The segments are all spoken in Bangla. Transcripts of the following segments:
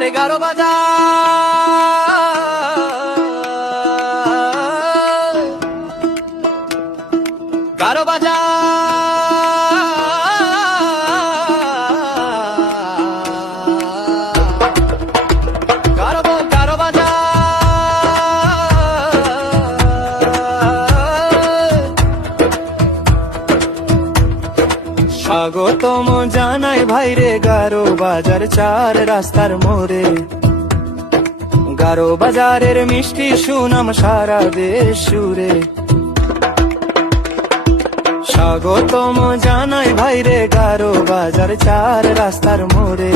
আরে গারো বাজার, গারো বাজার, গারো বাজার। স্বাগতম জানাই ভাইরে গারো বাজার চার রাস্তার মোড়ে। গারো বাজারের মিষ্টি সুনাম সারা দেশ সুরে। স্বাগতম জানাই ভাইরে গারো বাজার চার রাস্তার মোড়ে।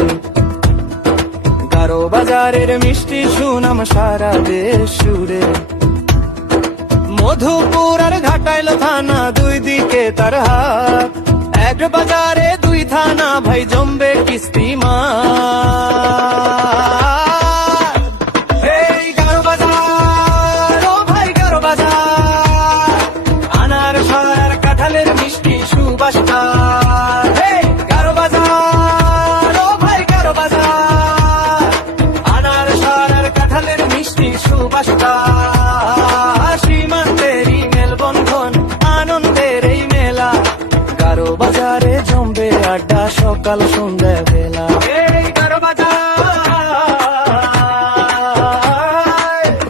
গারো বাজারের মিষ্টি সুনাম সারা দেশ সুরে। মধুপুর আর ঘাটাইল থানা দুই দিকে তার হাত। এক বাজারে দুই থানা ভাই জমবে কিস্তি মার। এই গারো বাজার, ও ভাই গারো বাজার, আনার সার কাঁঠালের মিষ্টি সুবাসটার। এই গারো বাজার, ও ভাই গারো বাজার, আনার সার কাঁঠালের মিষ্টি সুবাসটার। সীমান্তেরই মেলবন্ধন আনন্দের এই মেলা। গারো বাজারে জমবে আড্ডা সকাল সন্ধ্যা বেলা। এই গারো বাজার,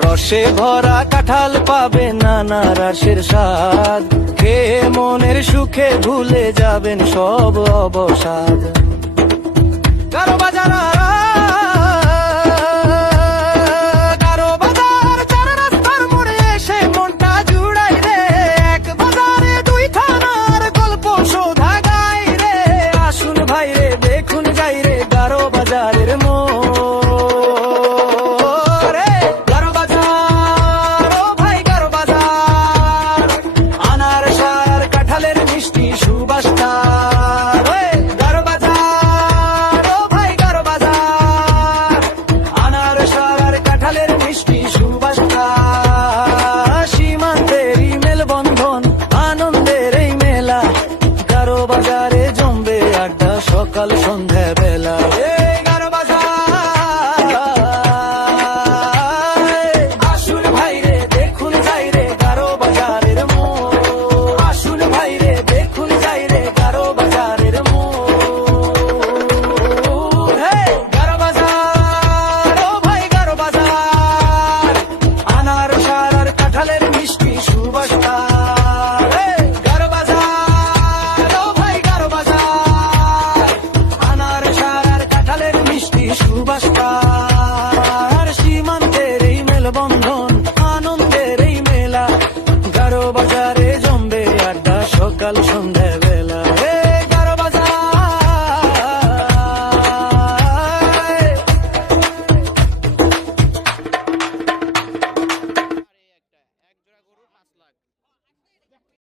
রসে ভরা কাঁঠাল পাবে নানা রসের স্বাদ। খেয়ে মনের সুখে ভুলে যাবেন সব অবসাদ। গারো বাজার, গারো বাজার চার রাস্তার মোড়ে এসে মনটা জুড়াই রে। এক বাজারে দুই থানার গল্প শোধা গাই রে। আসুন ভাই রে দেখুন যাই রে গারো বাজারের মোড়ে। গারো বাজার, ও ভাই গারো বাজার, আনার সার কাঁঠালের মিষ্টি সুবাসটার। গারো বাজার, ও ভাই গারো বাজার, আনার সার কাঁঠালের মিষ্টি সুবাসটার। সীমান্তেরই মেলবন্ধন আনন্দের এই মেলা। গারো বাজারে জমবে আড্ডা সকাল সন্ধ্যা বেলা। এই গারো বাজার, আসুন ভাই রে দেখুন যাই রে গারো বাজারের মোড়। আসুন ভাই রে দেখুন যাই রে গারো বাজারের মোড়। হে গারো বাজার, ও ভাই গারো বাজার, আনার সার কাঁঠালের মিষ্টি সুবাসটার। গারো বাজার, ও ভাই গারো বাজার, আনার সার কাঁঠালের মিষ্টি সুবাসটার। সীমান্তের এই মেলবন্ধন আনন্দের এই মেলা। গারো বাজারে জমবে আড্ডা সকাল সন্ধ্যা।